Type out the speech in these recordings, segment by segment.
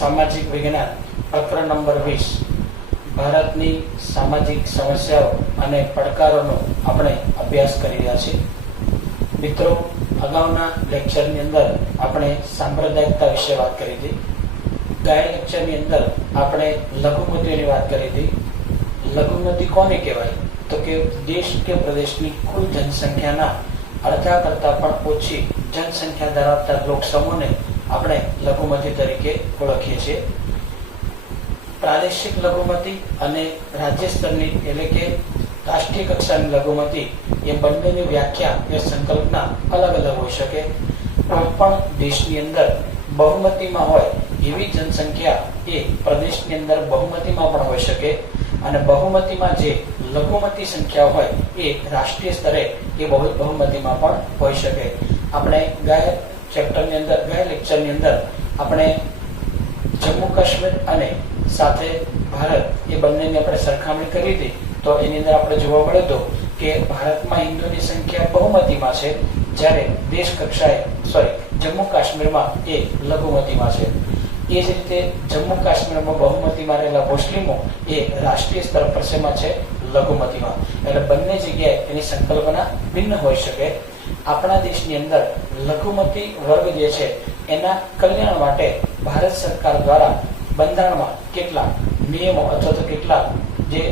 સામાજિક વિજ્ઞાન પ્રકરણ નંબર 20 ભારતની સામાજિક સમસ્યાઓ અને પડકારોનો આપણે અભ્યાસ કરી રહ્યા છીએ. મિત્રો, અગાઉના લેક્ચરની અંદર આપણે સાંપ્રદાયિકતા વિશે વાત કરી હતી. ગયા લેક્ચરની અંદર આપણે લઘુમતીઓની વાત કરી હતી. લઘુમતી કોને કહેવાય? તો કે દેશ કે પ્રદેશની કુલ જનસંખ્યાના અડધા કરતા પણ ઓછી જનસંખ્યા ધરાવતા લોક સમૂહને આપણે લઘુમતી તરીકે ઓળખીએ છીએ. પ્રાદેશિક લઘુમતી અને રાજ્ય સ્તરની એટલે કે રાષ્ટ્રીય કક્ષાની લઘુમતી એ બંનેની વ્યાખ્યા કે સંકલ્પના અલગ અલગ હોઈ શકે. કોઈ પણ દેશની અંદર બહુમતીમાં હોય એવી જનસંખ્યા એ પ્રદેશની અંદર બહુમતીમાં પણ હોઈ શકે અને બહુમતીમાં જે લઘુમતી સંખ્યા હોય એ રાષ્ટ્રીય સ્તરે એ બહુમતીમાં પણ હોઈ શકે. આપણે ગયા ચેપ્ટરની અંદર ગયા લેક્ચરની અંદર આપણે જમ્મુ કાશ્મીર અને સાથે ભારત એ બંનેની આપણે સરખામણી કરી હતી. તો એની અંદર આપણે જોવા મળ્યું હતું કે ભારતમાં હિન્દુની સંખ્યા બહુમતીમાં છે, જ્યારે દેશ કક્ષાએ જમ્મુ કાશ્મીરમાં એ લઘુમતીમાં છે. એ જ રીતે જમ્મુ કાશ્મીરમાં બહુમતીમાં રહેલા મુસ્લિમો એ રાષ્ટ્રીય સ્તર પર શેમાં છે? લઘુમતીમાં. એટલે બંને જગ્યાએ એની સંકલ્પના ભિન્ન હોઈ શકે. આપણા દેશની અંદર લઘુમતી વર્ગ જે છે એના કલ્યાણ માટે ભારત સરકાર દ્વારા બંધારણમાં કેટલાક નિયમો અથવા તો કેટલાક જે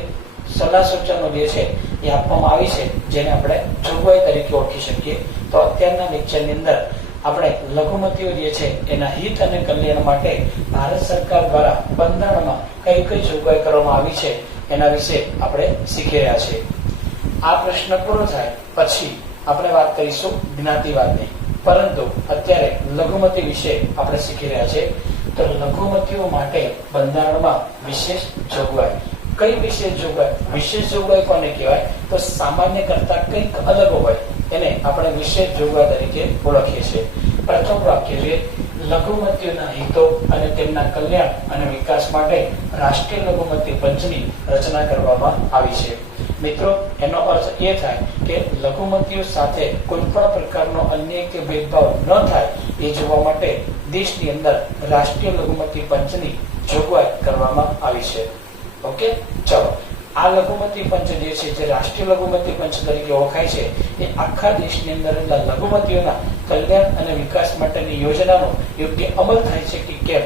સલાહ સૂચનો જે છે એ આપવામાં આવી છે, જેને આપણે જોગવાઈ તરીકે ઓળખી શકીએ. તો અત્યારના લેક્ચરની અંદર આપણે લઘુમતીઓ જે છે એના હિત અને કલ્યાણ માટે ભારત સરકાર દ્વારા બંધારણમાં કઈ કઈ જોગવાઈ કરવામાં આવી છે એના વિશે આપણે શીખી રહ્યા છીએ. આ પ્રશ્ન પૂરો થાય પછી આપણે વાત કરીશું જ્ઞાતિવાદની, પરંતુ અત્યારે લઘુમતી વિશે આપણે શીખી રહ્યા છીએ. તો લઘુમતીઓ માટે બંધારણમાં વિશેષ જોગવાઈ. કઈ વિશેષ જોગવાઈ? વિશેષ જોગવાઈ કોને કહેવાય? તો સામાન્ય કરતા કંઈક અલગ હોય એને આપણે વિશેષ જોગવાઈ તરીકે ઓળખીએ છીએ. પ્રથમ વાક્ય છે, લઘુમતીઓના હિતો અને તેમના કલ્યાણ અને વિકાસ માટે રાષ્ટ્રીય લઘુમતી પંચની રચના કરવામાં આવી છે. મિત્રો, એનો અર્થ એ થાય કે લઘુમતીઓ સાથે કોઈ પણ પ્રકારનો અન્યાય કે ભેદભાવ ન થાય એ જોવા માટે દેશની અંદર રાષ્ટ્રીય લઘુમતી પંચની જોગવાઈ કરવામાં આવી છે. ઓકે, ચલો. આ લઘુમતી પંચ જે છે, જે રાષ્ટ્રીય લઘુમતી પંચ તરીકે ઓળખાય છે, એ આખા દેશની અંદર રહેલા લઘુમતીઓના કલ્યાણ અને વિકાસ માટેની યોજનાનો યોગ્ય અમલ થાય છે કે કેમ,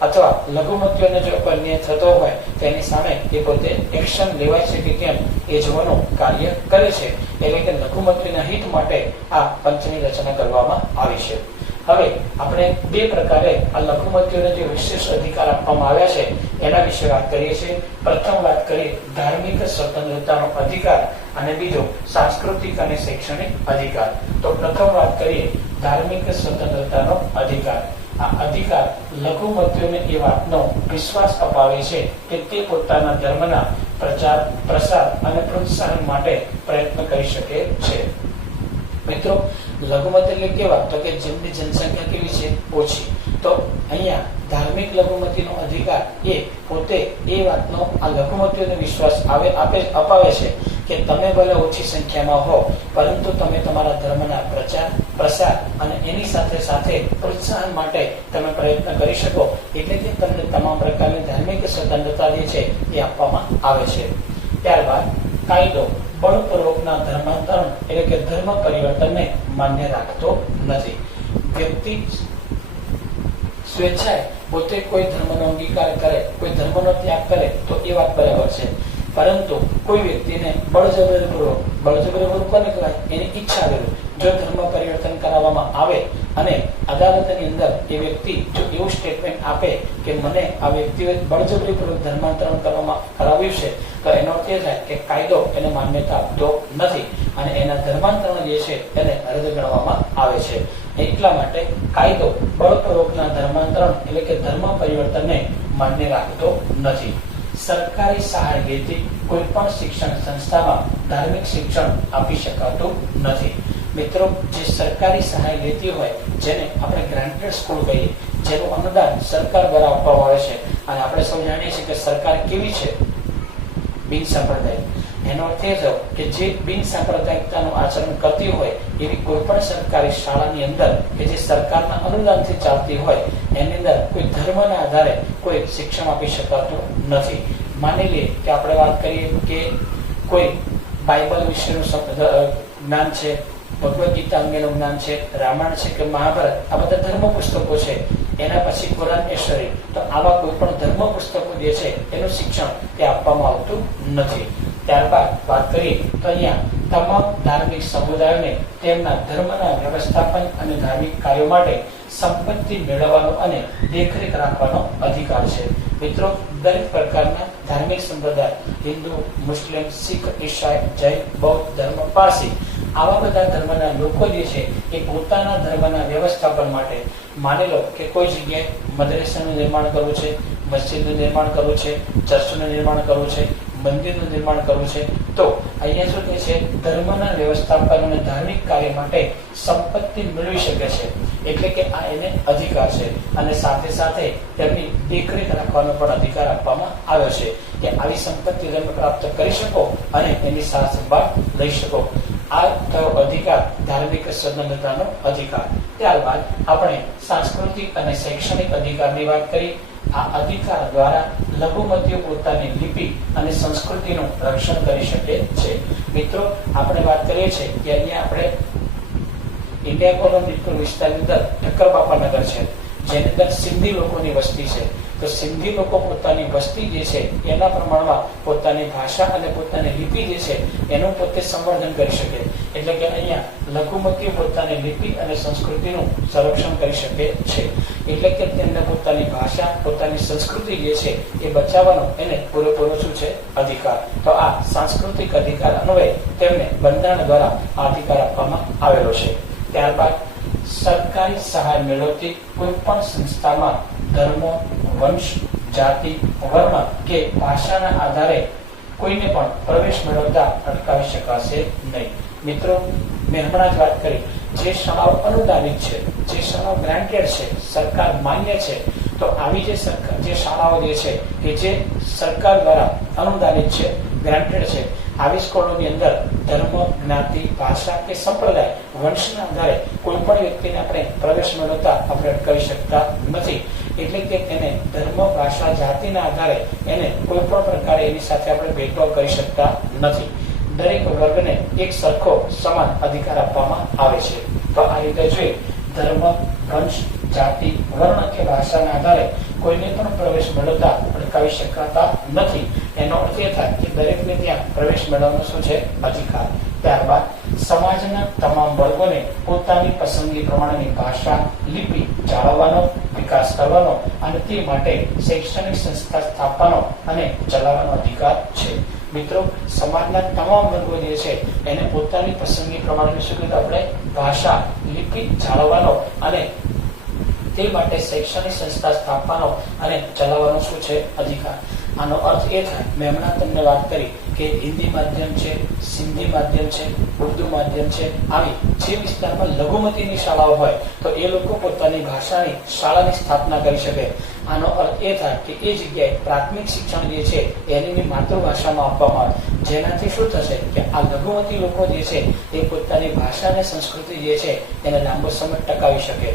અથવા લઘુમતીઓને જો કોઈ અન્યાય થતો હોય તો એની સામે એ પોતે એક્શન લેવાય છે કે કેમ એ જોવાનું કાર્ય કરે છે. એટલે કે લઘુમતીના હિત માટે આ પંચની રચના કરવામાં આવી છે. હવે આપણે બે પ્રકારે આ લઘુમતીઓને જે વિશેષ અધિકાર આપવામાં આવ્યા છે એના વિશે વાત કરીએ છીએ. પ્રથમ વાત કરીએ ધાર્મિક સ્વતંત્રતાનો અધિકાર અને બીજો સાંસ્કૃતિક અને શૈક્ષણિક અધિકાર. તો પ્રથમ વાત કરીએ ધાર્મિક સ્વતંત્રતાનો અધિકાર. આ અધિકાર લઘુમતીઓને એ વાતનો વિશ્વાસ અપાવે છે કે તે પોતાના ધર્મના પ્રચાર, પ્રસાર અને પ્રોત્સાહન માટે પ્રયત્ન કરી શકે છે. મિત્રો, લઘુમતી એટલે કેવા? તો કે જેમની જનસંખ્યા કેવી છે? ઓછી. તો અહીંયા ધાર્મિક લઘુમતીનો અધિકાર એ પોતે એ વાતનો આ લઘુમતીઓને વિશ્વાસ અપાવે છે કે તમે ભલે ઓછી સંખ્યામાં હો, પરંતુ તમે તમારા ધર્મના પ્રચાર, પ્રસાર અને એની સાથે સાથે પ્રોત્સાહન માટે તમે પ્રયત્ન કરી શકો. એટલે કે તમને તમામ પ્રકારની ધાર્મિક સ્વતંત્રતા જે છે એ આપવામાં આવે છે. ત્યારબાદ કાયદો બળપૂર્વકના ધર્માંતરણ એટલે કે ધર્મ પરિવર્તનને માન્ય રાખતો નથી. વ્યક્તિ સ્વેચ્છાએ પોતે કોઈ ધર્મનો અંગીકાર કરે, કોઈ ધર્મનો ત્યાગ કરે તો એ વાત બરાબર છે, પરંતુ કોઈ વ્યક્તિને બળજબરીપૂર્વક કોને કહેવાય? એની ઈચ્છા વિરુદ્ધ જો ધર્મ પરિવર્તન કરાવવામાં આવે અને અદાલતની અંદર એ વ્યક્તિ જો એવું સ્ટેટમેન્ટ આપે કે મને આ વ્યક્તિએ બળજબરીપૂર્વક ધર્માંતરણ કરાવ્યું છે, તો એનો અર્થ એ થાય કે કાયદો એને માન્યતા આપતો નથી અને એના ધર્માંતરણ જે છે એને રદ ગણવામાં આવે છે. એટલા માટે કાયદો બળપૂર્વકના ધર્માંતરણ એટલે કે ધર્મ પરિવર્તનને માન્ય રાખતો નથી. સરકારી સહાય લેતી કોઈ પણ શિક્ષણ સંસ્થામાં ધાર્મિક શિક્ષણ આપી શકાતું નથી. મિત્રો, જે સરકારી સહાય લેતી હોય, જેને આપણે ગ્રાન્ટેડ સ્કૂલ કહીએ, જેનું અનુદાન સરકાર દ્વારા આપવામાં આવે છે, અને આપણે સૌ જાણીએ છીએ કે સરકાર કેવી છે? બિનસાંપ્રદાયિક. એનો અર્થ એ થયો કે જે બિનસાંપ્રદાયિકતાનું આચરણ કરતી હોય એવી કોઈ પણ સરકારી શાળાની અંદર કે જે સરકારના અનુદાનથી ચાલતી હોય એની અંદર કોઈ ધર્મના આધારે કોઈ શિક્ષણ આપી શકાતું નથી. માની લઈએ કે આપણે વાત કરીએ કે કોઈ બાઇબલ વિશેનું જ્ઞાન છે, ભગવદ્ ગીતા અંગેનું જ્ઞાન છે, રામાયણ છે કે મહાભારત, આ બધા ધર્મ પુસ્તકો છે. એના પછી કુરાન એ શરીફ, તો આવા કોઈ પણ ધર્મ પુસ્તકો જે છે એનું શિક્ષણ તે આપવામાં આવતું નથી. ત્યારબાદ વાત કરીએ તો અહીંયા તમામ ધાર્મિક સમુદાયોને તેમના ધર્મના વ્યવસ્થાપન અને ધાર્મિક કાર્યો માટે સંપત્તિ મેળવવાનો અને દેખરેખ રાખવાનો અધિકાર છે. મિત્રો, દરેક પ્રકારના ધાર્મિક સંપ્રદાય, હિન્દુ, મુસ્લિમ, શીખ, ઈસાઈ, જૈન, બૌદ્ધ ધર્મ, પારસી, આવા બધા ધર્મના લોકો જે છે એ પોતાના ધર્મના વ્યવસ્થાપન માટે, માની લો કે કોઈ જગ્યાએ મદ્રેસાનું નિર્માણ કરવું છે, મસ્જિદનું નિર્માણ કરવું છે, ચર્ચનું નિર્માણ કરવું છે, મંદિરનું નિર્માણ કરવું છે, તો અહીંયા શું કહે છે, ધર્મના વ્યવસ્થાપન અને ધાર્મિક કાર્ય માટે સંપત્તિ મેળવી શકે છે. એટલે કે આ એને અધિકાર છે. અને સાથે સાથે તેમની દેખરેખ રાખવાનો પણ અધિકાર આપવામાં આવ્યો છે કે આવી સંપત્તિ તમે પ્રાપ્ત કરી શકો અને એની સાર સંભાળ લઈ શકો. આ થયો અધિકાર, ધાર્મિક સ્વતંત્રતાનો અધિકાર. ત્યારબાદ આપણે સાંસ્કૃતિક અને શૈક્ષણિક અધિકારની વાત કરી. આ અધિકાર દ્વારા લઘુમતીઓ પોતાની લિપિ અને સંસ્કૃતિનું રક્ષણ કરી શકે છે. મિત્રો, આપણે વાત કરીએ છીએ કે અહીંયા આપણે ઇન્ડિયા કોલોની વિસ્તારની અંદર ઠક્કરબાપાનગર છે, જેની અંદર સિંધી લોકોની વસ્તી છે. તો સિંધી લોકો પોતાની વસ્તી જે છે એના પ્રમાણમાં પોતાની ભાષા અને પોતાની લિપિ જે છે એનું પોતે સંવર્ધન કરી શકે. એટલે કે અહીંયા લઘુમતીઓ પોતાની લિપિ અને સંસ્કૃતિનું સંરક્ષણ કરી શકે છે. એટલે કે તેમને પોતાની ભાષા, પોતાની સંસ્કૃતિ જે છે એ બચાવવાનો એને પૂરેપૂરો શું છે, અધિકાર. તો આ સાંસ્કૃતિક અધિકાર અન્વયે તેમને બંધારણ દ્વારા આ અધિકાર આપવામાં આવેલો છે. ત્યારબાદ સરકારી સહાય મેળવતી કોઈ પણ સંસ્થામાં ધર્મ, વંશ, જાતિ, વર્ણ કે ભાષાના આધારે કોઈને પણ પ્રવેશ મેળવતા અટકાવી શકાશે નહીં. મિત્રો, મેં હમણાં જ વાત કરી, જે શાળાઓ અનુદાનિત છે, જે શાળાઓ ગ્રાન્ટેડ છે, સરકાર માન્ય છે, તો આવી જે શાળાઓ જે છે કે જે સરકાર દ્વારા અનુદાનિત છે, ગ્રાન્ટેડ છે, આવી સ્કૂલોની અંદર ધર્મ, જ્ઞાતિ, ભાષા કે સંપ્રદાય, વંશના આધારે કોઈ પણ વ્યક્તિને આપણે પ્રવેશ મેળવતા આપણે અટકાવી શકતા નથી. એટલે કે તેને ધર્મ, ભાષા, જાતિના આધારે એને કોઈ પણ પ્રકારે એની સાથે આપણે ભેદભાવ કરી શકતા નથી. દરેક વર્ગને એક સરખો સમાન અધિકાર આપવામાં આવે છે. તો આ રીતે જોઈએ, ધર્મ, વંશ, જાતિ, વર્ણ કે ભાષાના આધારે કોઈને પણ પ્રવેશ મેળવતા અટકાવી શકાતા નથી. એનો અર્થ એ થાય કે દરેકને ત્યાં પ્રવેશ મેળવવાનો શું છે, અધિકાર. ત્યારબાદ સમાજના તમામ વર્ગોને પોતાની પસંદગી પ્રમાણેની ભાષા, લિપિ જાળવવાનો, વિકાસ કરવાનો અને તે માટે શૈક્ષણિક સંસ્થા સ્થાપવાનો અને ચલાવવાનો અધિકાર છે. મિત્રો, સમાજના તમામ વર્ગો જે છે એને પોતાની પસંદગી પ્રમાણે શું કીધું આપણે, ભાષા, લિપિ જાળવવાનો અને તે માટે શૈક્ષણિક સંસ્થા સ્થાપવાનો અને ચલાવવાનો શું છે, અધિકાર. આનો અર્થ એ થાય, મેં હમણાં તમને વાત કરી કે હિન્દી માધ્યમ છે, સિંધી માધ્યમ છે, ઉર્દુ માધ્યમ છે, આવી જે વિસ્તારમાં લઘુમતીની શાળાઓ હોય તો એ લોકો પોતાની ભાષાની શાળાની સ્થાપના કરી શકે. આનો અર્થ એ થાય કે એ જગ્યાએ પ્રાથમિક શિક્ષણ જે છે એની માતૃભાષામાં આપવામાં આવે, જેનાથી શું થશે કે આ લઘુમતી લોકો જે છે એ પોતાની ભાષા અને સંસ્કૃતિ જે છે એને લાંબો સમય ટકાવી શકે.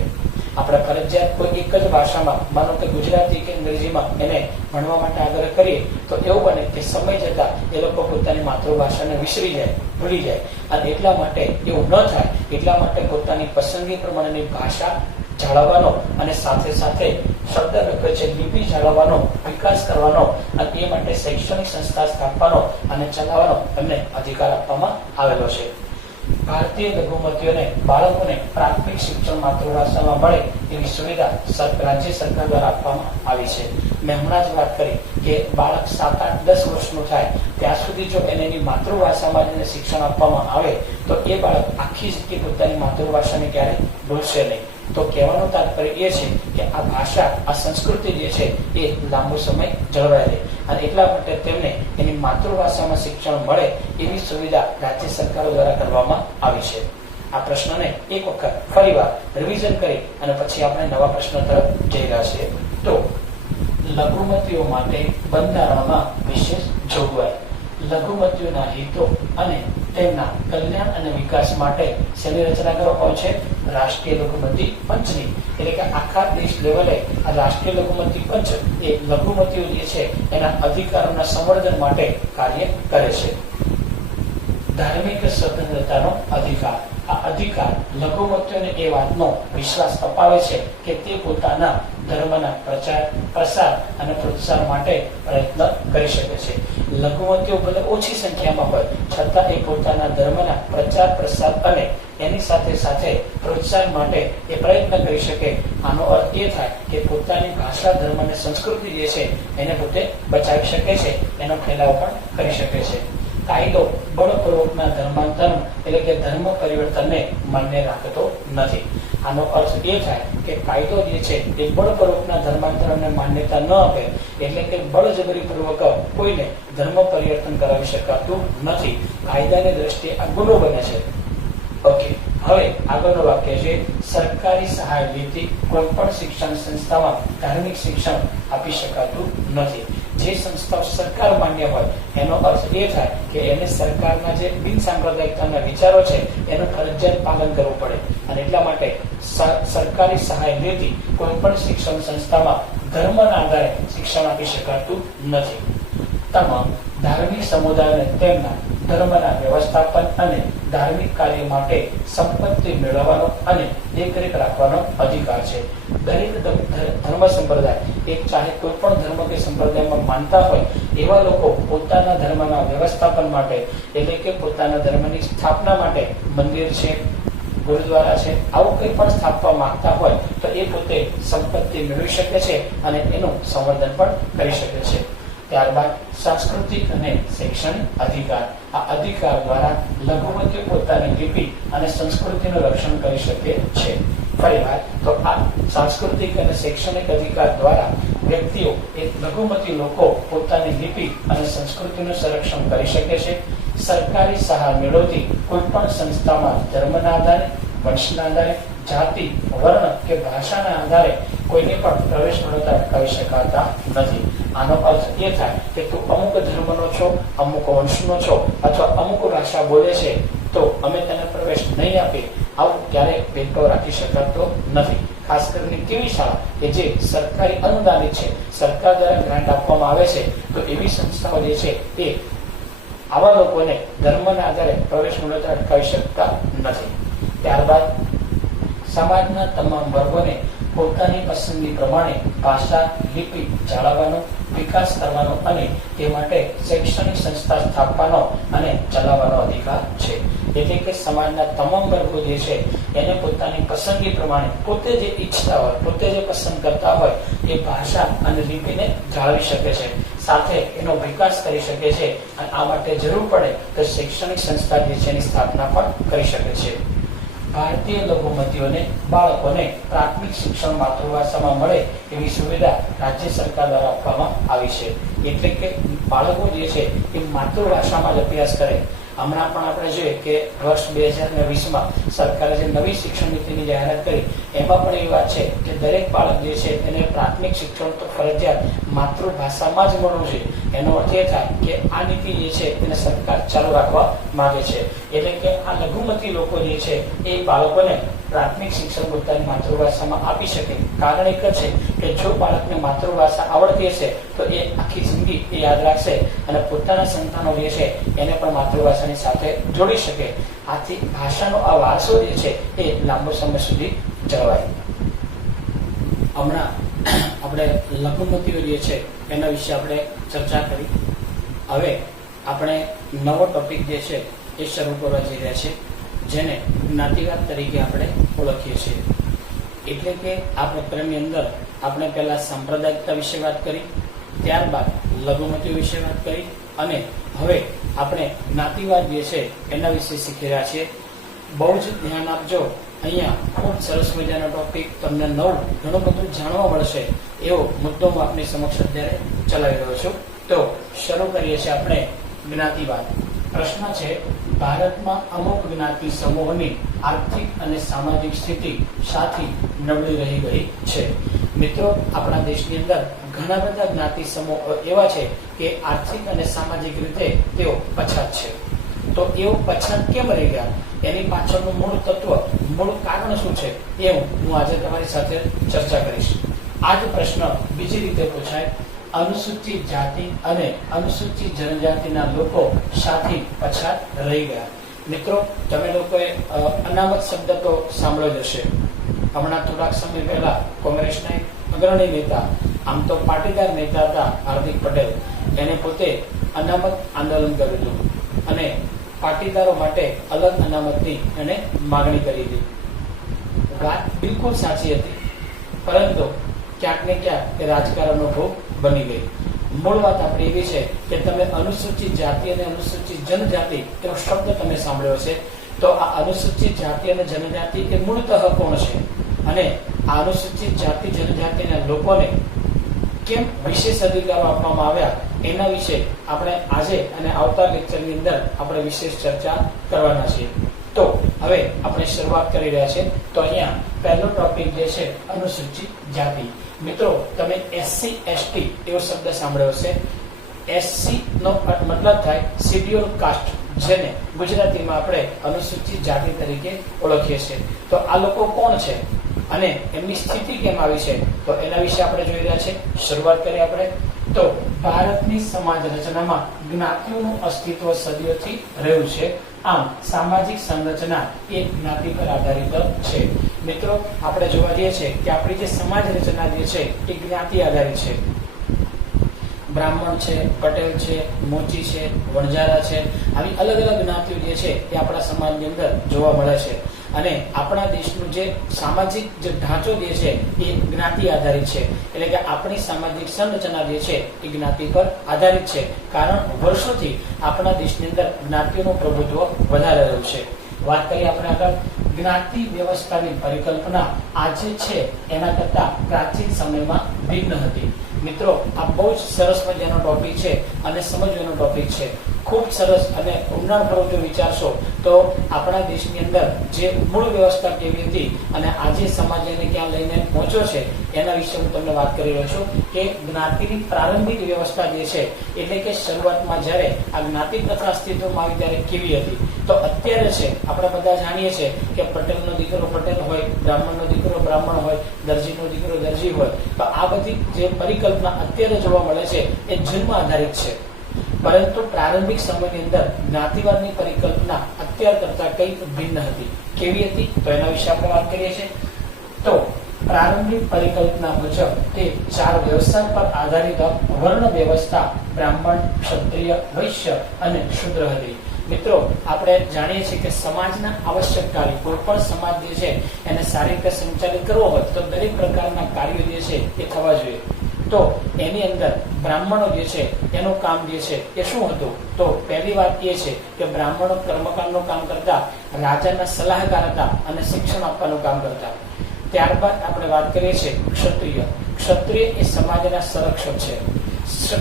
આપણે ફરજિયાત કોઈ એક જ ભાષામાં, માનો કે ગુજરાતી કે અંગ્રેજીમાં એને ભણવા માટે આગ્રહ કરીએ તો એવું બને કે સમય જતા એ લોકો પોતાની માતૃભાષાને વિસરી જાય, ભૂલી જાય. અને એટલા માટે એવું ન થાય, એટલા માટે પોતાની પસંદગી પ્રમાણેની ભાષા જાળવવાનો અને સાથે સાથે શબ્દ છે લિપિ જાળવવાનો, વિકાસ કરવાનો અને એ માટે શૈક્ષણિક સંસ્થા સ્થાપવાનો અને ચલાવવાનો એમને અધિકાર આપવામાં આવેલો છે. ભારતીય લઘુમતીઓને બાળકોને પ્રાથમિક શિક્ષણ માતૃભાષામાં મળે એવી સુવિધા રાજ્ય સરકાર દ્વારા આપવામાં આવી છે. મેં હમણાં જ વાત કરી કે બાળક 7, 8, 10 વર્ષનું થાય ત્યાં સુધી જો એની માતૃભાષામાં એને શિક્ષણ આપવામાં આવે તો એ બાળક આખી જિંદગી પોતાની માતૃભાષાને ક્યારેય ભૂલશે નહીં. તો કહેવાનું તાત્પર્ય એ છે કે આ ભાષા, આ સંસ્કૃતિ જે છે એ લાંબો સમય જળવાઈ રહે અને એટલા માટે તેમને એની માતૃભાષામાં શિક્ષણ મળે એવી સુવિધા રાજ્ય સરકારો દ્વારા કરવામાં આવી છે. આ પ્રશ્નને એક વખત ફરીવાર રિવિઝન કરી અને પછી આપણે નવા પ્રશ્ન તરફ જઈ રહ્યા છીએ. તો લઘુમતીઓ માટે બંધારણમાં વિશેષ જોગવાઈ. લઘુમતીઓના હિતો અને તેમના કલ્યાણ અને વિકાસ માટે શેની રચના કરવામાં આવે છે? રાષ્ટ્રીય લઘુમતી પંચની. એટલે કે આખા દેશ લેવલે આ રાષ્ટ્રીય લઘુમતી પંચ એ લઘુમતીઓ જે છે એના અધિકારોના સંવર્ધન માટે કાર્ય કરે છે. ધાર્મિક સ્વતંત્રતાનો અધિકાર. આ અધિકાર લઘુમતીઓને એ વાતનો વિશ્વાસ અપાવે છે કે તે પોતાના ધર્મના પ્રચાર, પ્રસાર અને પ્રોત્સાહન માટે પ્રયત્ન કરી શકે છે. લઘુમતીઓ ભલે ઓછી સંખ્યામાં હોય છતાં એ પોતાના ધર્મના પ્રચાર, પ્રસાર અને એની સાથે સાથે પ્રોત્સાહન માટે એ પ્રયત્ન કરી શકે. આનો અર્થ એ થાય કે પોતાની ભાષા, ધર્મ અને સંસ્કૃતિ જે છે એને પોતે બચાવી શકે છે, એનો ફેલાવ પણ કરી શકે છે. કાયદો બળપૂર્વકના ધર્માંતરણ એટલે કે ધર્મ પરિવર્તનને માન્ય રાખતો નથી. આનો અર્થ એ થાય કે કાયદો જે છે એ બળપૂર્વકના ધર્માંતરણને માન્યતા ન આપે, એટલે કે બળજબરીપૂર્વક કોઈને ધર્મ પરિવર્તન કરાવી શકાતું નથી. કાયદાની દ્રષ્ટિએ આ ગુનો બને છે. ઓકે, હવે આગળનું વાક્ય છે સરકારી સહાય લીધી કોઈ પણ શિક્ષણ સંસ્થામાં ધાર્મિક શિક્ષણ આપી શકાતું નથી. જે સંસ્થાઓ સરકાર માન્ય હોય એનો અર્થ એ થાય કે એને સરકારના જે બિન સાંપ્રદાયિકતાના વિચારો છે એનું ફરજિયાત પાલન કરવું પડે. અને એટલા માટે સરકારી સહાય લેતી કોઈ પણ શિક્ષણ સંસ્થામાં ધર્મના આધારે શિક્ષણ આપી શકાતું નથી. તમામ ધાર્મિક સમુદાયોને તેમના ધર્મના વ્યવસ્થાપન અને ધાર્મિક કાર્ય માટે સંપત્તિ મેળવવાનો અને દેખરેખ રાખવાનો અધિકાર છે. દરેક ધર્મ સંપ્રદાય એક ચાહે કોઈ પણ ધર્મ કે સંપ્રદાયમાં માનતા હોય એવા લોકો પોતાના ધર્મના વ્યવસ્થાપન માટે એટલે કે પોતાના ધર્મની સ્થાપના માટે મંદિર છે, ગુરુદ્વારા છે, આવું કંઈ પણ સ્થાપવા માંગતા હોય તો એ પોતે સંપત્તિ મેળવી શકે છે અને એનું સંવર્ધન પણ કરી શકે છે. ત્યારબાદ સાંસ્કૃતિક અને શૈક્ષણિક અધિકાર. આ અધિકાર દ્વારા લઘુમતીઓ પોતાની લિપિ અને સંસ્કૃતિનું રક્ષણ કરી શકે છે. ફરીવાર તો આ સાંસ્કૃતિક અને શૈક્ષણિક અધિકાર દ્વારા વ્યક્તિઓ એ લઘુમતી લોકો પોતાની લિપિ અને સંસ્કૃતિનું સંરક્ષણ કરી શકે છે. સરકારી સહાય મેળવતી કોઈ પણ સંસ્થામાં ધર્મના આધારે, વંશના આધારે, જાતિ, વર્ણ કે ભાષાના આધારે કોઈને પણ પ્રવેશ મેળવતા અટકાવી શકાતા નથી. આનો અર્થ એ થાય કે તું અમુક ધર્મનો છો, અમુક વંશનો છો અથવા અમુક ભાષા બોલે છે તો અમે તેને પ્રવેશ નહીં આપીએ, આવું ક્યારેય ભેદભાવ રાખી શકાતો નથી. ખાસ કરીને કેવી શાળા કે જે સરકારી અનુદાનિત છે, સરકાર દ્વારા ગ્રાન્ટ આપવામાં આવે છે, તો એવી સંસ્થાઓ જે છે એ આવા લોકોને ધર્મના આધારે પ્રવેશ મેળવતા અટકાવી શકતા નથી. ત્યારબાદ સમાજના તમામ વર્ગોને પોતાની પસંદગી પ્રમાણે ભાષા, લિપિ જાળવવાનો, વિકાસ કરવાનો અને તે માટે શૈક્ષણિક સંસ્થા સ્થાપવાનો અને ચલાવવાનો અધિકાર છે. એટલે કે સમાજના તમામ વર્ગો જે છે એને પોતાની પસંદગી પ્રમાણે પોતે જે ઈચ્છતા હોય, પોતે જે પસંદ કરતા હોય એ ભાષા અને લિપિને જાળવી શકે છે, સાથે એનો વિકાસ કરી શકે છે અને આ માટે જરૂર પડે તો શૈક્ષણિક સંસ્થા જે છે એની સ્થાપના પણ કરી શકે છે. ભારતીય લઘુમતીઓને બાળકોને પ્રાથમિક શિક્ષણ માતૃભાષામાં મળે એવી સુવિધા રાજ્ય સરકાર દ્વારા આપવામાં આવી છે. એટલે કે બાળકો જે છે એ માતૃભાષામાં જ અભ્યાસ કરે. હમણાં પણ આપણે જોઈએ કે વર્ષ 2020માં સરકારે જે નવી શિક્ષણ નીતિની જાહેરાત કરી એમાં પણ એ વાત છે કે દરેક બાળક જે છે તેને પ્રાથમિક શિક્ષણ તો ફરજિયાત માતૃભાષામાં જ મળવું જોઈએ. એનો અર્થ એ થાય કે આ નીતિ જે છે તેને સરકાર ચાલુ રાખવા માંગે છે. એટલે કે આ લઘુમતી લોકો જે છે એ બાળકોને પ્રાથમિક શિક્ષણ પોતાની માતૃભાષામાં આપી શકે. કારણ એક જ છે કે જો બાળકને માતૃભાષા આવડતી હશે તો એ આખી જિંદગી એ યાદ રાખશે અને પોતાના સંતાનો જે છે એને પણ માતૃભાષાની સાથે જોડી શકે. આથી ભાષાનો આ વારસો જે છે એ લાંબો સમય સુધી જળવાય. હમણાં આપણે લઘુમતીઓ જે છે એના વિશે આપણે ચર્ચા કરી. હવે આપણે નવો ટોપિક જે છે એ શરૂ કરવા જઈ રહ્યા છે, જેને જ્ઞાતિવાદ તરીકે આપણે ઓળખીએ છીએ. એટલે કે આ પ્રકરણની અંદર આપણે પહેલા સાંપ્રદાયિકતા વિશે વાત કરી, ત્યારબાદ લઘુમતીઓ વિશે વાત કરી અને હવે આપણે જ્ઞાતિવાદ જે છે એના વિશે શીખી રહ્યા છીએ. બહુ જ ધ્યાન આપજો. અહીંયા ખૂબ સરસ મજાનો ટોપિક, તમને નવું ઘણું બધું જાણવા મળશે એવો મુદ્દો હું આપની સમક્ષ અત્યારે ચલાવી રહ્યો છું. તો શરૂ કરીએ છીએ આપણે જ્ઞાતિવાદ. પ્રશ્ન છે, ભારતમાં અમુક જ્ઞાતિ સમૂહોની આર્થિક અને સામાજિક સ્થિતિ શાથી નબળી રહી ગઈ છે? મિત્રો, આપણા દેશની અંદર ઘણા બધા જ્ઞાતિ સમૂહ એવા છે કે આર્થિક અને સામાજિક રીતે તેઓ પછાત છે. તો એઓ પછાત કેમ રહી ગયા, એની પાછળનું મૂળ તત્વ, મૂળ કારણ શું છે, એ હું આજે તમારી સાથે ચર્ચા કરીશ. આ જ પ્રશ્ન બીજી રીતે પૂછાય, અનુસૂચિત જાતિ અને અનુસૂચિત જનજાતિના લોકો સાથી પછાત રહી ગયા. મિત્રો, તમે લોકોએ અનામત શબ્દ તો સાંભળ્યો જ હશે. હમણાં થોડાક સમય પહેલા કોંગ્રેસના અગ્રણી નેતા, આમ તો પાટીદાર નેતા હતા હાર્દિક પટેલ, એને પોતે અનામત આંદોલન કર્યું હતું અને પાટીદારો માટે અલગ અનામતની એને માગણી કરી હતી. વાત બિલકુલ સાચી હતી, પરંતુ ક્યાંક ને ક્યાંક એ રાજકારણનો ભોગ બની ગઈ. મૂળ વાત આપણી એવી છે કે તમે અનુસૂચિત જાતિ અને અનુસૂચિત જનજાતિ એવો શબ્દ તમે સાંભળ્યો છે. તો આ અનુસૂચિત જાતિ અને જનજાતિ એ મૂળતઃ કોણ છે અને આ અનુસૂચિત જાતિ જનજાતિના લોકોને કેમ વિશેષ અધિકારો આપવામાં આવ્યા, એના વિશે આપણે આજે અને આવતા લેક્ચરની અંદર આપણે વિશેષ ચર્ચા કરવાના છીએ. તો હવે આપણે શરૂઆત કરી રહ્યા છે. તો અહીંયા પહેલો ટોપિક જે છે અનુસૂચિત જાતિ. મિત્રો, તમે SC ST એવો શબ્દ સાંભળ્યો છે. SC નો મતલબ થાય શેડ્યુલ કાસ્ટ, જેને ગુજરાતીમાં આપણે અનુસૂચિત જાતિ તરીકે ઓળખીએ છીએ. તો આ લોકો કોણ છે અને એમની સ્થિતિ કેમ આવી છે, તો એના વિશે આપણે જોઈ રહ્યા છે. શરૂઆત કરીએ આપણે. તો ભારતની સમાજ રચનામાં જ્ઞાતિઓનું અસ્તિત્વ સદીઓથી રહ્યું છે. આમ સામાજિક સંરચના એ જ્ઞાતિ પર આધારિત છે. મિત્રો, આપણે જોવા જઈએ છીએ કે આપણી જે સમાજ રચના જે છે એ જ્ઞાતિ આધારિત છે. બ્રાહ્મણ છે, પટેલ છે, મોચી છે, વણજારા છે, આવી અલગ અલગ જ્ઞાતિઓ જે છે એ આપણા સમાજની અંદર જોવા મળે છે. અને આપણા દેશનું જે સામાજિક જે ઢાંચો જે છે એ જ્ઞાતિ આધારિત છે. એટલે કે આપણી સામાજિક સંરચના જે છે એ જ્ઞાતિ પર આધારિત છે. કારણ વર્ષોથી આપણા દેશની અંદર જ્ઞાતિઓનું પ્રભુત્વ વધારે રહ્યું છે. વાત કરીએ આપણે આગળ. જ્ઞાતિ વ્યવસ્થાની પરિકલ્પના આજે છે એના કરતા પ્રાચીન સમયમાં ભિન્ન હતી. મિત્રો, આ બહુ જ સરસ મજાનો ટોપિક છે અને સમજવાનો ટોપિક છે. ખૂબ સરસ અને ઊંડાણપૂર્વક જો વિચારશો તો આપણા દેશની અંદર જે મૂળ વ્યવસ્થા કેવી હતી અને આજે સમાજ એને ક્યાં લઈને પહોંચ્યો છે એના વિશે હું તમને વાત કરી રહ્યો છું. કે જ્ઞાતિની પ્રારંભિક વ્યવસ્થા જે છે, એટલે કે શરૂઆતમાં જ્યારે આ જ્ઞાતિ પ્રથા અસ્તિત્વમાં આવી ત્યારે કેવી હતી. તો અત્યારે છે આપણે બધા જાણીએ છીએ કે પટેલનો દીકરો પટેલ હોય, બ્રાહ્મણનો દીકરો બ્રાહ્મણ હોય, દરજીનો દીકરો દરજી હોય. તો આ બધી જે પરિકલ્પના અત્યારે જોવા મળે છે એ જન્મ આધારિત છે. પરંતુ પ્રારંભિક સમયની અંદર જ્ઞાતિવાદની પરિકલ્પના અત્યાર કરતા કંઈક ભિન્ન હતી. કેવી હતી તો એના વિશે આપણે વાત કરીએ છીએ. તો પ્રારંભિક પરિકલ્પના મુજબ તે 4 વ્યવસ્થા પર આધારિત વર્ણ વ્યવસ્થા બ્રાહ્મણ, ક્ષત્રિય, વૈશ્ય અને શૂદ્ર હતી. મિત્રો, આપણે જાણીએ છીએ કે સમાજના આવશ્યક કાર્ય, કોઈ પણ સમાજ જે છે એને સારી રીતે સંચાલિત કરવો હોય તો દરેક પ્રકારના કાર્યો જે છે એ થવા જોઈએ. તો એની અંદર બ્રાહ્મણો જે છે એનું કામ જે છે એ શું હતું, તો પહેલી વાત એ છે કે બ્રાહ્મણો કર્મકાંડનું કામ કરતા, રાજાના સલાહકાર હતા અને શિક્ષણ આપવાનું કામ કરતા. ત્યારબાદ આપણે વાત કરીએ છીએ ક્ષત્રિય. ક્ષત્રિય એ સમાજના સંરક્ષક છે.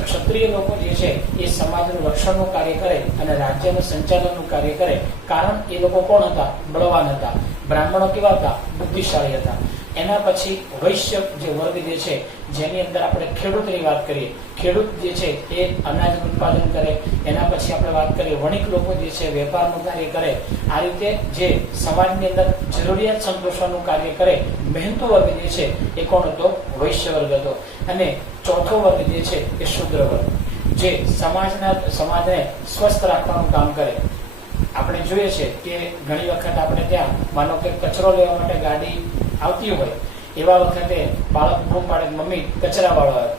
ક્ષત્રિય લોકો જે છે એ સમાજનું રક્ષણનું કાર્ય કરે અને રાજ્યનું સંચાલનનું કાર્ય કરે. કારણ એ લોકો કોણ હતા, બળવાન હતા. બ્રાહ્મણો કેવા હતા, બુદ્ધિશાળી હતા. એના પછી વૈશ્ય જે વર્ગ જે છે, જેની અંદર આપણે ખેડૂતની વાત કરીએ. ખેડૂત જે છે એ અનાજનું ઉત્પાદન કરે. એના પછી આપણે વાત કરીએ વણિક લોકો જે છે વેપારનું કાર્ય કરે. આ રીતે જે સમાજની અંદર જરૂરિયાત સંતોષવાનું કાર્ય કરે. મહેનતુ વર્ગ જે છે એ કોણ હતો, વૈશ્ય વર્ગ હતો. અને ચોથો વર્ગ જે છે એ શૂદ્ર વર્ગ, જે સમાજને સ્વસ્થ રાખવાનું કામ કરે. આપણે જોઈએ છે કે ઘણી વખત આપણે ત્યાં માનો કે કચરો લેવા માટે ગાડી આવતી હોય, એવા વખતે બાળક બૂમ પાડે, મમ્મી કચરા વાળો આવે.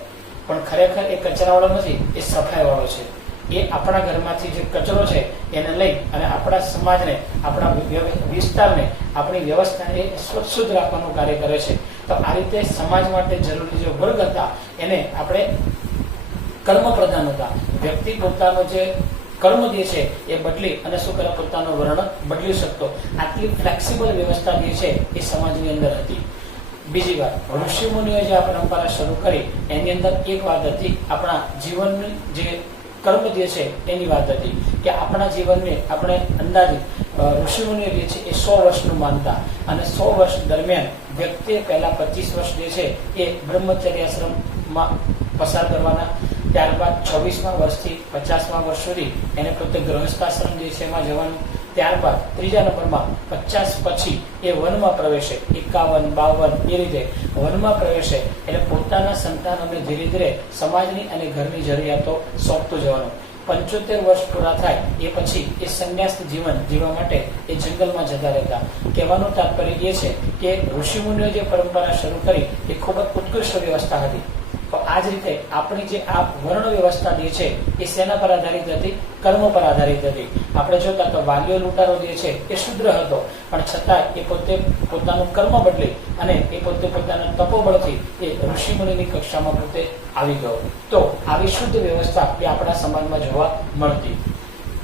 પણ ખરેખર એ કચરા વાળો નથી, એ સફાઈ વાળો છે. એ આપણા ઘરમાંથી જે કચરો છે એને લઈ અને આપણા સમાજને, આપણા વિસ્તારને, આપણી વ્યવસ્થાને શુદ્ધ રાખવાનું કાર્ય કરે છે. તો આ રીતે સમાજ માટે જરૂરી જે વર્ગ હતા એને આપણે કર્મ પ્રધાન હતા. વ્યક્તિ પોતાનો જે કર્મ જે છે એ બદલી અને શું કરે, પોતાનો વર્ણ બદલી શકતો. આટલી ફ્લેક્સિબલ વ્યવસ્થા જે છે એ સમાજની અંદર હતી. બીજી વાત, ઋષિ મુનિઓએ જે આ પરંપરા શરૂ કરી એની અંદર એક વાત હતી, આપણા જીવનની જે કર્મ જે છે એની વાત હતી કે આપણા જીવનને આપણે અંદાજિત ઋષિ મુનિઓ જે છે એ 100 વર્ષનું માનતા. અને 100 વર્ષ દરમિયાન વ્યક્તિએ પહેલા 25 વર્ષ જે છે એ બ્રહ્મચર્ય આશ્રમમાં પસાર કરવાના. ત્યારબાદ 26મા વર્ષથી 50મા વર્ષ સુધી એને પોતે ગૃહસ્થાશ્રમ જે છે એમાં જવાનું. ત્યારબાદ ત્રીજા નંબરમાં 50 પછી એ વનમાં પ્રવેશે, 51, 52 એ રીતે વનમાં પ્રવેશે એટલે પોતાના સંતાનોને ધીરે ધીરે સમાજની અને ઘરની જરૂરિયાતો સોંપતું જવાનું. 75 વર્ષ પૂરા થાય એ પછી એ સંન્યાસ જીવન જીવવા માટે એ જંગલમાં જતા રહેતા. કહેવાનું તાત્પર્ય એ છે કે ઋષિમુનિઓએ જે પરંપરા શરૂ કરી એ ખૂબ જ ઉત્કૃષ્ટ વ્યવસ્થા હતી. તો આ જ રીતે આપણી જે આ વર્ણ વ્યવસ્થા જે છે એ શેના પર આધારિત હતી? કર્મ પર આધારિત હતી. આપણે જોતા તો વાલીઓ લૂંટારો જે છે એ શુદ્ર હતો, પણ છતાં એ પોતે પોતાનું કર્મ બદલી અને એ પોતે પોતાના તપોબળથી એ ઋષિમુનિની કક્ષામાં પોતે આવી ગયો. તો આવી શુદ્ધ વ્યવસ્થા એ આપણા સમાજમાં જોવા મળતી.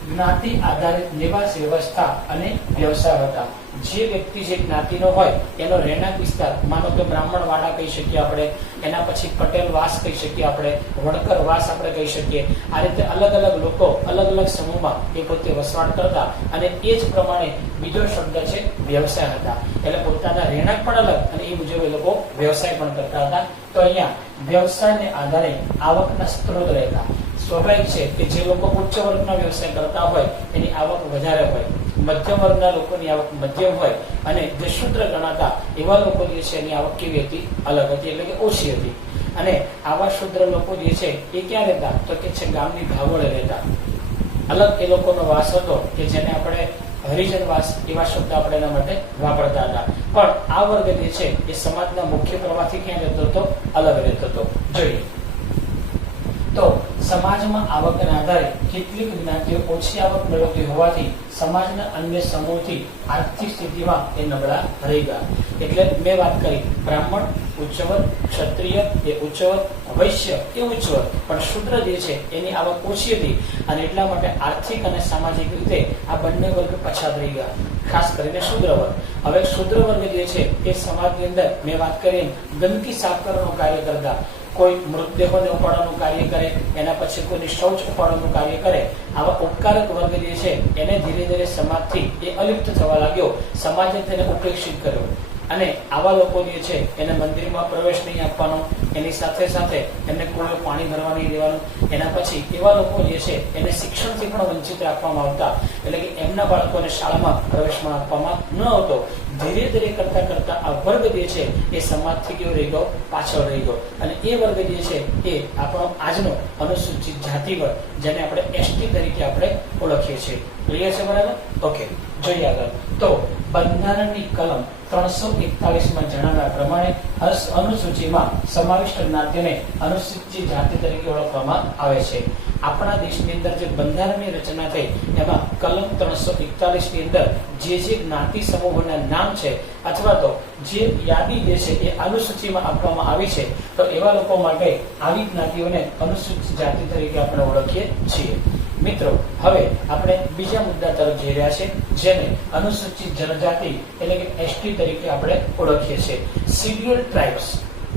જ્ઞાતિ આધારિત નિવાસ વ્યવસ્થા અને વ્યવસાય હતા. જે વ્યક્તિ જે જ્ઞાતિનો હોય એનો રહેણાંક વિસ્તાર, માનો કે બ્રાહ્મણ વાડા કહી શકીએ આપણે, એના પછી પટેલ વાસ કહી શકીએ આપણે, વણકર વાસ આપણે કહી શકીએ. આ રીતે અલગ અલગ લોકો અલગ અલગ સમૂહમાં એ પોતે વસવાટ કરતા અને એ જ પ્રમાણે બીજો શબ્દ છે વ્યવસાય હતા. એટલે પોતાના રહેણાંક પણ અલગ અને એ મુજબ એ લોકો વ્યવસાય પણ કરતા હતા. તો અહીંયા વ્યવસાયને આધારે આવકના સ્ત્રોત રહેતા. સ્વાભાવિક છે કે જે લોકો ઉચ્ચ વર્ગના વ્યવસાય કરતા હોય એની આવક વધારે હોય, મધ્યમ વર્ગના લોકોની આવક મધ્યમ હોય અને જે શુદ્ર ગણાતા એવા લોકો જે છે એની આવક કેવી હતી? અલગ હતી, એટલે કે ઓછી હતી. અને આવા શુદ્ર લોકો જે છે એ ક્યાં રહેતા? તો કે છે ગામની ભાગોળે રહેતા. અલગ એ લોકોનો વાસ હતો કે જેને આપણે હરિજનવાસ એવા શબ્દ આપણે એના માટે વાપરતા હતા. પણ આ વર્ગ જે છે એ સમાજના મુખ્ય પ્રવાહથી ક્યાં રહેતો હતો? અલગ રહેતો હતો. જોઈએ તો સમાજમાં આવકના આધારે કેટલીક જ્ઞાતિઓ ઓછી આવક મેળવતી હોવાથી સમાજના અન્ય સમૂહથી આર્થિક સ્થિતિમાં એ નબળા રહી ગયા. એટલે મેં વાત કરી બ્રાહ્મણ ઉચ્ચ વર્ગ, ક્ષત્રિય એ ઉચ્ચ વર્ગ, વૈશ્ય એ ઉચ્ચ વર્ગ, પણ શૂદ્ર જે છે એની આવક ઓછી હતી અને એટલા માટે આર્થિક અને સામાજિક રીતે આ બંને વર્ગ પછાત રહી ગયા, ખાસ કરીને શૂદ્ર વર્ગ. હવે શૂદ્ર વર્ગ જે છે એ સમાજની અંદર મેં વાત કરી ગંદકી સાફ કરવાનું કાર્ય કરતા, કોઈ મૃતદેહોને ઉપાડવાનું કાર્ય કરે, એના પછી કોઈની શૌચ ઉપાડવાનું કાર્ય કરે. આવા ઉપકારક વર્ગ જે છે એને ધીરે ધીરે સમાજથી એ અલિપ્ત થવા લાગ્યો. સમાજે તેને ઉપેક્ષિત કર્યો અને આવા લોકો જે છે એને મંદિરમાં પ્રવેશ નહીં આપવાનો, એની સાથે સાથે એમને કોઈ પાણી ભરવા નહીં દેવાનું. એના પછી એવા લોકો જે છે એને શિક્ષણથી પણ વંચિત રાખવામાં આવતા, એટલે કે એમના બાળકોને શાળામાં પ્રવેશમાં આપવામાં ન આવતો. ધીરે ધીરે કરતા કરતા આ વર્ગ જે છે એ સમાજથી કેવો રહી ગયો? પાછળ રહી ગયો. અને એ વર્ગ જે છે એ આપણો આજનો અનુસૂચિત જાતિ વર્ગ, જેને આપણે એસટી તરીકે આપણે ઓળખીએ છીએ. ક્લિયર છે? બરાબર? ઓકે, જોઈએ આગળ. તો બંધારણની કલમ 341માં જણાવ્યા પ્રમાણે અનુસૂચિમાં સમાવિષ્ટ જ્ઞાતિને અનુસૂચિત જાતિ તરીકે ઓળખવામાં આવે છે. આપણા દેશની અંદર જે બંધારણની રચના થઈ એમાં કલમ 341 ની અંદર જે જ્ઞાતિ સમૂહોના નામ છે અથવા તો જે યાદી જે છે એ અનુસૂચિમાં આપવામાં આવી છે, તો એવા લોકો માટે આવી જ્ઞાતિઓને અનુસૂચિત જાતિ તરીકે આપણે ઓળખીએ છીએ. મિત્રો, હવે આપણે બીજા મુદ્દા તરફ જઈ રહ્યા છે, જેને અનુસૂચિત જનજાતિ એટલે કે એસટી તરીકે આપણે ઓળખીએ છીએ. શિડ્યુલ્ડ ટ્રાઇબ્સ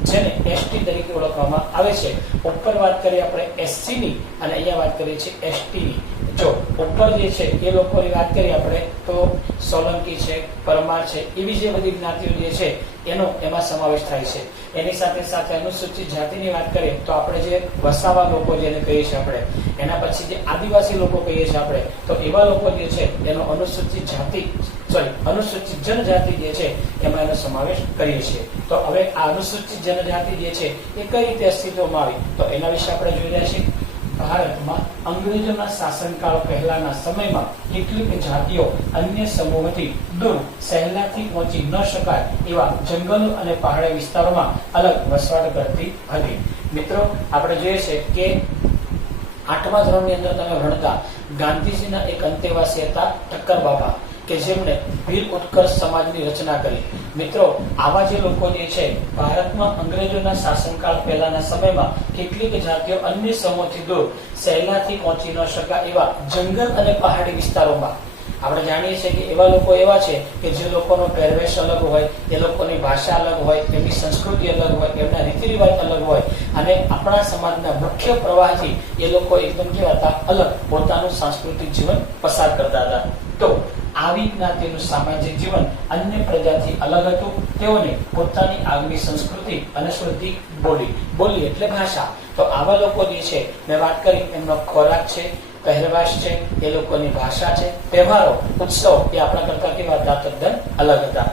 જેને એસટી તરીકે ઓળખવામાં આવે છે. ઉપર વાત કરીએ આપણે એસસી ની અને અહીંયા વાત કરીએ છીએ એસટી ની. જો ઉપર જે છે એ લોકોની વાત કરીએ આપણે તો સોલંકી છે, પરમાર છે, એવી જે બધી જ્ઞાતિઓ જે છે એનો એમાં સમાવેશ થાય છે. એની સાથે સાથે અનુસૂચિત જાતિની વાત કરીએ તો આપણે જે વસાવા લોકો જેને કહીએ છીએ આપણે, એના પછી જે આદિવાસી લોકો કહીએ છીએ આપણે, તો એવા લોકો જે છે એનો અનુસૂચિત જનજાતિ જે છે એમાં એનો સમાવેશ કરીએ છીએ. તો હવે આ અનુસૂચિત જનજાતિ જે છે એ કઈ રીતે અસ્તિત્વમાં આવી, તો એના વિશે આપણે જોઈ રહ્યા છીએ. ભારતમાં અંગ્રેજોના શાસનકાળ પહેલાના સમયમાં કેટલીક જાતિઓ અન્ય સમૂહથી દૂર સહેલાથી પહોંચી ન શકાય એવા જંગલો અને પહાડી વિસ્તારોમાં અલગ વસવાટ કરતી હતી. મિત્રો, આપણે જોઈએ છે કે 8મા ધોરણની અંદર તમે ભણતા ગાંધીજીના એક અંતેવાસી હતા ઠક્કર બાપા, કે જેમણે વીર ઉત્કર્ષ સમાજની રચના કરી. મિત્રો, આવા જે લોકો જે છે ભારતમાં અંગ્રેજોના શાસનકાળ પહેલાના સમયમાં કેટલીક જાતિઓ અન્ય સમૂહથી દૂર સહેલાથી પહોંચી ન શકા એવા જંગલ અને પહાડી વિસ્તારોમાં, આપણે જાણીએ છીએ કે એવા લોકો એવા છે કે જે લોકોનો પહેરવેશ અલગ હોય, એ લોકોની ભાષા અલગ હોય, એમની સંસ્કૃતિ અલગ હોય, એમના રીતિ રિવાજ અલગ હોય અને આપણા સમાજના મુખ્ય પ્રવાહથી એ લોકો એકદમ કેવા હતા? અલગ પોતાનું સાંસ્કૃતિક જીવન પસાર કરતા હતા. તો આવી જ્ઞાતિનું સામાજિક જીવન અન્ય પ્રજાથી અલગ હતું. તેઓને પોતાની આગવી સંસ્કૃતિ અને શુદ્ધિ બોલી એટલે ભાષા. તો આવા લોકો જે છે મેં વાત કરી એમનો ખોરાક છે, પહેરવાશ છે, એ લોકોની ભાષા છે, તહેવારો, ઉત્સવ એ આપણા કરતા કેવા હતા? તદ્દન અલગ હતા.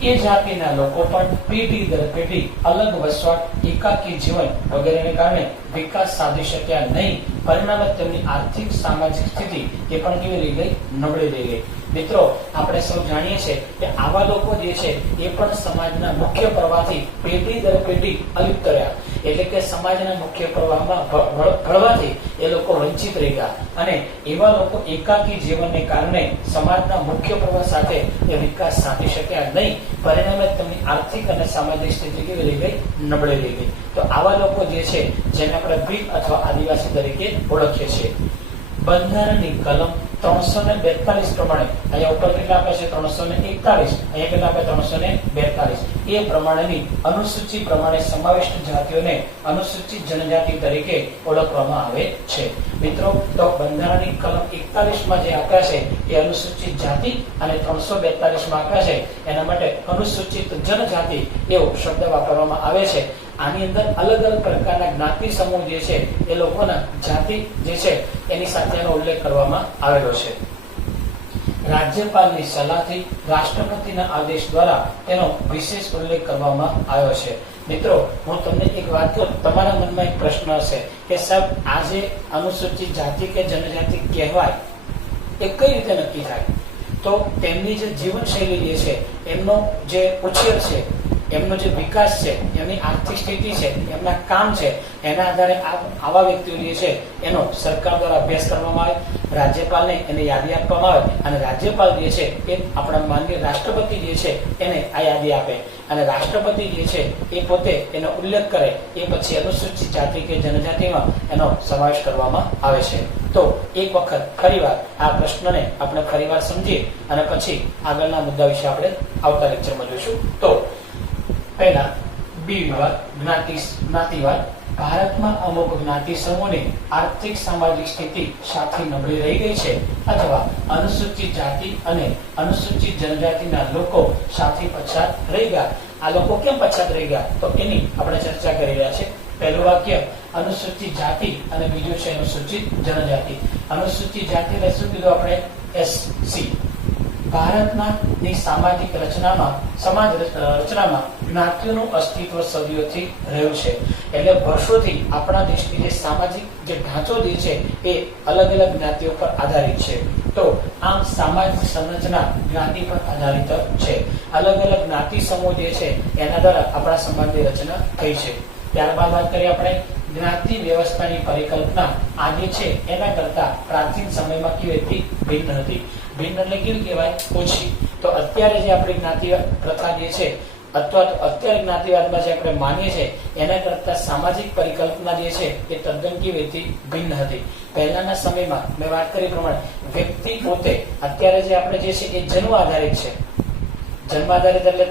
એ જાતિના લોકો પણ પેઢી દર પેઢી અલગ વસવાટ, એકાકી જીવન વગેરેને કારણે વિકાસ સાધી શક્યા નહીં. પરિણામે તેમની આર્થિક સામાજિક સ્થિતિ એ પણ કેવી રહી ગઈ? નબળી રહી ગઈ. મિત્રો, આપણે સૌ જાણીએ છીએ કે આવા લોકો જે છે એ પણ સમાજના મુખ્ય પ્રવાહથી પેઢી દર પેઢી અલિપ્ત રહ્યા. એટલે કે સમાજના મુખ્ય પ્રવાહમાં ભળવાથી એ લોકો વંચિત રહી ગયા અને એવા લોકો એકાકી જીવનને કારણે સમાજના મુખ્ય પ્રવાહ સાથે એ વિકાસ સાધી શક્યા નહીં. પરિણામે તેમની આર્થિક અને સામાજિક સ્થિતિ કેવી રહી ગઈ? નબળી રહી ગઈ. તો આવા લોકો જે છે જેને આપણે ભીલ અથવા આદિવાસી તરીકે ઓળખીએ છીએ. બંધારણની કલમ 342 પ્રમાણે અહીંયા ઉપર કેટલા આપે છે? 341. અહીંયા કેટલા આપે? 342. એ પ્રમાણેની અનુસૂચિ પ્રમાણે સમાવિષ્ટ જાતિઓને અનુસૂચિત જનજાતિ તરીકે ઓળખવામાં આવે છે. મિત્રો, તો બંધારણની કલમ 41 માં જે આપ્યા છે એ અનુસૂચિત જાતિ અને 342 માં આપ્યા છે એના માટે અનુસૂચિત જનજાતિ એવો શબ્દ વાપરવામાં આવે છે. આની અંદર અલગ અલગ પ્રકારના જ્ઞાતિ સમૂહ જે છે એ લોકોના જાતિ જે છે એની સાથેનો ઉલ્લેખ કરવામાં આવેલો છે. રાજ્યપાલની સલાહથી રાષ્ટ્રપતિના આદેશ દ્વારા તેનો વિશેષ ઉલ્લેખ કરવામાં આવ્યો છે. મિત્રો, હું તમને એક વાત કહું, તમારા મનમાં એક પ્રશ્ન હશે કે સાહેબ આ જે અનુસૂચિત જાતિ કે જનજાતિ કહેવાય એ કઈ રીતે નક્કી થાય? તો તેમની જે જીવનશૈલી જે છે, એમનો જે ઉછેર છે, એમનો જે વિકાસ છે, એમની આર્થિક સ્થિતિ છે, એમના કામ છે, એના આધારે આવા વ્યક્તિઓ જે છે એનો સરકાર દ્વારા અભ્યાસ કરવામાં આવે. રાજ્યપાલને એને યાદી આપવામાં આવે અને રાજ્યપાલ જે છે એ આપણા માનનીય રાષ્ટ્રપતિ જે છે એને આ યાદી આપે અને રાષ્ટ્રપતિ જે છે એ પોતે એનો ઉલ્લેખ કરે. એ પછી અનુસૂચિત જાતિ કે જનજાતિમાં એનો સમાવેશ કરવામાં આવે છે. તો એક વખત ફરીવાર આ પ્રશ્નને આપણે ફરીવાર સમજીએ અને પછી આગળના મુદ્દા વિશે આપણે આવતા લેક્ચરમાં જોઈશું. તો પહેલા બી વિભાગ, જ્ઞાતિવાદ. ભારતમાં અમુક જ્ઞાતિ સમૂહની આર્થિક સામાજિક સ્થિતિ સાથી નબળી રહી ગઈ છે અથવા અનુસૂચિત જાતિ અને અનુસૂચિત જનજાતિના લોકો સાથી પછાત રહી ગયા. આ લોકો કેમ પછાત રહી ગયા? તો એની આપણે ચર્ચા કરી રહ્યા છે. પહેલું વાક્ય અનુસૂચિત જાતિ અને બીજું છે અનુસૂચિત જનજાતિ. અનુસૂચિત જાતિ એટલે શું કીધું આપણે? એસસી. ભારતની સામાજિક રચનામાં જ્ઞાતિઓનું અસ્તિત્વ સદીઓથી રહ્યું છે. એટલે વર્ષોથી આપણા દેશની જે સામાજિક જે ઢાંચો જે છે એ અલગ અલગ જ્ઞાતિઓ પર આધારિત છે. તો આમ સામાજિક સંરચના જ્ઞાતિ પર આધારિત છે. અલગ અલગ જ્ઞાતિ સમૂહ જે છે એના દ્વારા આપણા સમાજની રચના થઈ છે. ત્યારબાદ વાત કરીએ આપણે જ્ઞાતિ વ્યવસ્થાની પરિકલ્પના આજે છે એના કરતા પ્રાચીન સમયમાં કેવી હતી? ભિન્ન હતી. ભિન્ન એટલે કેવું કહેવાય? ઓછી. તો અત્યારે જે આપણી જ્ઞાતિ પ્રથા જે છે અથવા તો અત્યારે જ્ઞાતિવાદમાં જે આપણે માનીએ છીએ એના કરતા સામાજિક પરિકલ્પના જે છે એ તદ્દન કેવી હતી? ભિન્ન હતી. પહેલાના સમયમાં મેં વાત કરી પ્રમાણે વ્યક્તિ પોતે અત્યારે જે આપણે જે છે એ જન્મ આધારિત છે. જન્મ આધારિત એટલે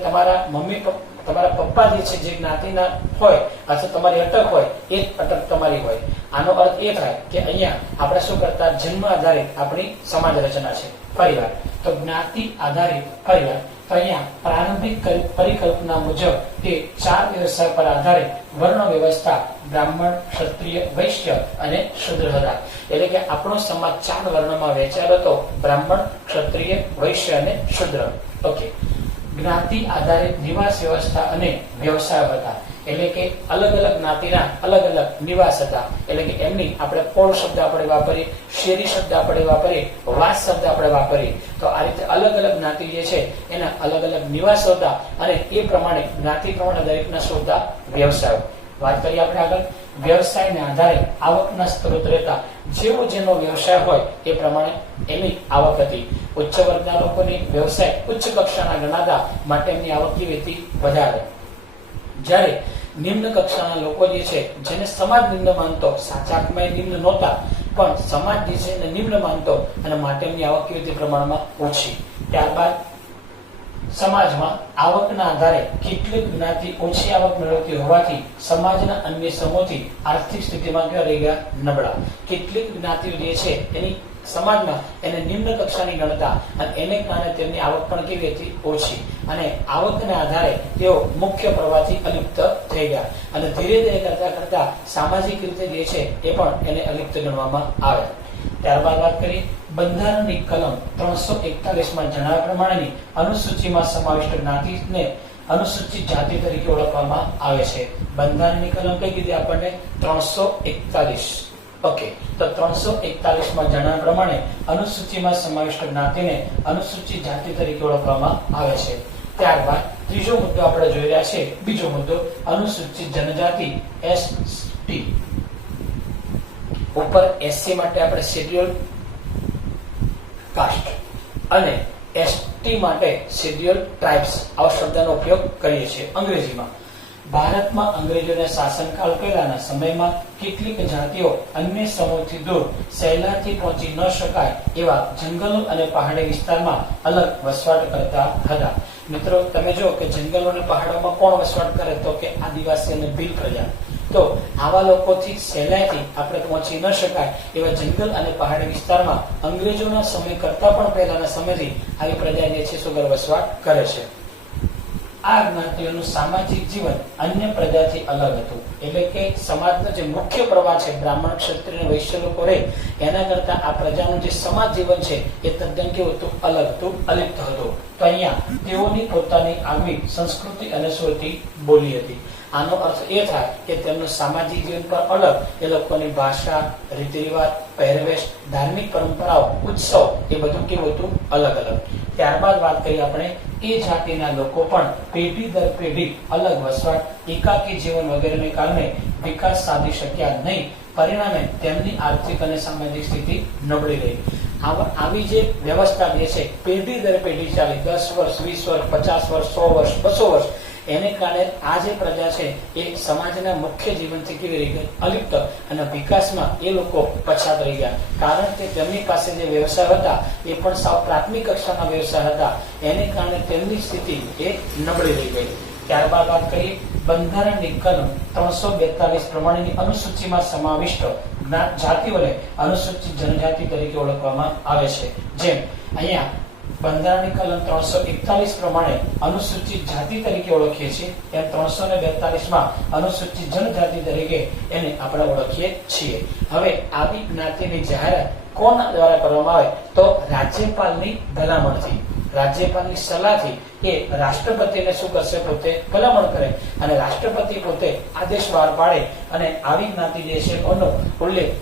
તમારા પપ્પા જે છે જે જ્ઞાતિના હોય અથવા તમારી અટક હોય એ જ અટક તમારી હોય. આનો અર્થ એ થાય કે અહીંયા આપણે શું કરતા? જન્મ આધારિત આપણી સમાજ રચના છે. પરિવાર તો જ્ઞાતિ આધારિત પરિવાર. તો અહીંયા પ્રારંભિક પરિકલ્પના મુજબ તે 4 વ્યવસાય પર આધારિત વર્ણ વ્યવસ્થા બ્રાહ્મણ, ક્ષત્રિય, વૈશ્ય અને શૂદ્ર હતા. એટલે કે આપણો સમાજ 4 વર્ણમાં વહેંચાયેલો હતો: બ્રાહ્મણ, ક્ષત્રિય, વૈશ્ય અને શૂદ્ર. ઓકે. જ્ઞાતિ આધારિત નિવાસ વ્યવસ્થા અને વ્યવસાય હતા. એટલે કે અલગ અલગ જ્ઞાતિના અલગ અલગ નિવાસ હતા. એટલે કે એમની આપણે પોળ શબ્દ આપણે વાપરીએ, શેરી શબ્દ આપણે વાપરીએ, વાસ શબ્દ આપણે વાપરીએ. તો આ રીતે અલગ અલગ જ્ઞાતિ જે છે એના અલગ અલગ નિવાસ હતા અને એ પ્રમાણે જ્ઞાતિ પ્રમાણે દરેકના શોધતા વ્યવસાયો. વાત કરીએ આપણે આગળ. વ્યવસાયને આધારે આવકના સ્ત્રોત રહેતા. જેવો જેનો વ્યવસાય હોય એ પ્રમાણે એની આવક હતી. ઉચ્ચ વર્ગના લોકોની વ્યવસાય ઉચ્ચ કક્ષાના ગણાતા માટે એમની આવક કેવી હતી? વધારે. જ્યારે નિમ્ન કક્ષાના લોકો જે છે જેને સમાજ નિમ્ન માનતો, સાચા અર્થમાં નિમ્ન નહોતા પણ સમાજ જે છે એને નિમ્ન માનતો અને માટે એમની આવક કેવી હતી? પ્રમાણમાં ઓછી. ત્યારબાદ સમાજમાં આવકના આધારે કેટલીક જ્ઞાતિ ઓછી આવક મેળવતી હોવાથી સમાજના અન્ય સમૂહથી આર્થિક સ્થિતિમાં કેવા રહી ગયા? નબળા. કેટલીક જ્ઞાતિઓ જે છે એની સમાજમાં એને નિમ્ન કક્ષાની ગણતા અને એને કારણે તેમની આવક પણ કેવી હતી? ઓછી. અને આવકના આધારે તેઓ મુખ્ય પ્રવાહથી અલિપ્ત થઈ ગયા અને ધીરે ધીરે કરતા કરતા સામાજિક રીતે જે છે એ પણ એને અલિપ્ત ગણવામાં આવે. ત્યારબાદ વાત કરીએ બંધારણની કલમ 341 જણાવ્યા પ્રમાણેની અનુસૂચિમાં સમાવિષ્ટ જ્ઞાતિને અનુસૂચિત જાતિ તરીકે ઓળખવામાં આવે છે. બંધારણની કલમ કઈ કીધી આપણને? 341. ઓકે, તો 341 જણાવ્યા પ્રમાણે અનુસૂચિમાં સમાવિષ્ટ જ્ઞાતિને અનુસૂચિત જાતિ તરીકે ઓળખવામાં આવે છે. ત્યારબાદ ત્રીજો મુદ્દો આપણે જોઈ રહ્યા છે. બીજો મુદ્દો અનુસૂચિત જનજાતિ ST. ઉપર SC માટે આપણે શેડ્યુલ કાસ્ટ અને ST માટે શેડ્યુલ ટ્રાઇબ્સ આવા શબ્દનો ઉપયોગ કરીએ છીએ અંગ્રેજીમાં. ભારતમાં અંગ્રેજોને શાસનકાળ પહેલાના સમયમાં કેટલીક જાતિઓ અન્ય સમૂહથી દૂર સહેલાઈથી પહોંચી ન શકાય એવા જંગલો અને પહાડી વિસ્તારમાં અલગ વસવાટ કરતા હતા. મિત્રો તમે જો કે જંગલો અને પહાડોમાં કોણ વસવાટ કરે? તો કે આદિવાસી અને ભીલ પ્રજા. તો આવા લોકોથી સહેલાઈથી આપણે પહોંચી ન શકાય એવા જંગલ અને પહાડી વિસ્તારમાં અંગ્રેજોના સમય કરતા પણ પહેલાના સમયથી આવી પ્રજા જે છે સુગર વસવાટ કરે છે. આ જ્ઞાતિઓનું સામાજિક જીવન અન્ય પ્રજાથી અલગ હતું. એટલે કે સમાજનો જે મુખ્ય પ્રવાહ છે બ્રાહ્મણ, ક્ષત્રિય અને વૈશ્ય લોકો રહે એના કરતા આ પ્રજાનું જે સમાજ જીવન છે એ તદ્દન કેવું હતું? અલગ હતું, અલિપ્ત હતું. તો અહીંયા તેઓની પોતાની આગવી સંસ્કૃતિ અને સુરતી બોલી હતી. આનો અર્થ એ થાય કે તેમનું સામાજિક જીવન પર અલગ, એ લોકોની ભાષા, રીતિ રિવાજ, પહેરવેશ, ધાર્મિક પરંપરાઓ, ઉત્સવ એ બધું કેવું હતું? અલગ અલગ. ત્યારબાદ વાત કરીએ આપણે એ જાતિના લોકો પણ પેઢી દર પેઢી અલગ વસવાટ, એકાકી જીવન વગેરેને કારણે વિકાસ સાધી શક્યા નહીં. પરિણામે તેમની આર્થિક અને સામાજિક સ્થિતિ નબળી રહી. આવી જે વ્યવસ્થા જે છે પેઢી દર પેઢી ચાલી 10 વર્ષ, 20 વર્ષ, 50 વર્ષ, 100 વર્ષ, 200 વર્ષ, એને કારણે આ જે પ્રજા છે એ સમાજના મુખ્ય જીવનથી કેવી રહી ગઈ? અલિપ્ત. અને વિકાસમાં એ લોકો પછાત રહી ગયા. કારણ કે તેમની પાસે જે વ્યવસાય હતા એ પણ સાવ પ્રાથમિક કક્ષાના વ્યવસાય હતા. એને કારણે તેમની સ્થિતિ એ નબળી રહી ગઈ. ત્યારબાદ વાત કરીએ બંધારણની કલમ 342 પ્રમાણેની અનુસૂચિમાં સમાવિષ્ટ જાતિઓને અનુસૂચિત જનજાતિ તરીકે ઓળખવામાં આવે છે. જેમ અહીંયા બંધારણની કલમ 341 પ્રમાણે અનુસૂચિત જાતિ તરીકે ઓળખીએ છીએ એમ 342 અનુસૂચિત જનજાતિ તરીકે એને આપણે ઓળખીએ છીએ. હવે આવી જ્ઞાતિની જાહેરાત કોના દ્વારા કરવામાં આવે? તો રાજ્યપાલની ભલામણથી, રાજ્યપાલની સલાહથી એ રાષ્ટ્રપતિને શું કરશે? પોતે ભલામણ કરે અને રાષ્ટ્રપતિ પોતે આદેશ બહાર પાડે અને આવી જ્ઞાતિ જે છે એનો ઉલ્લેખ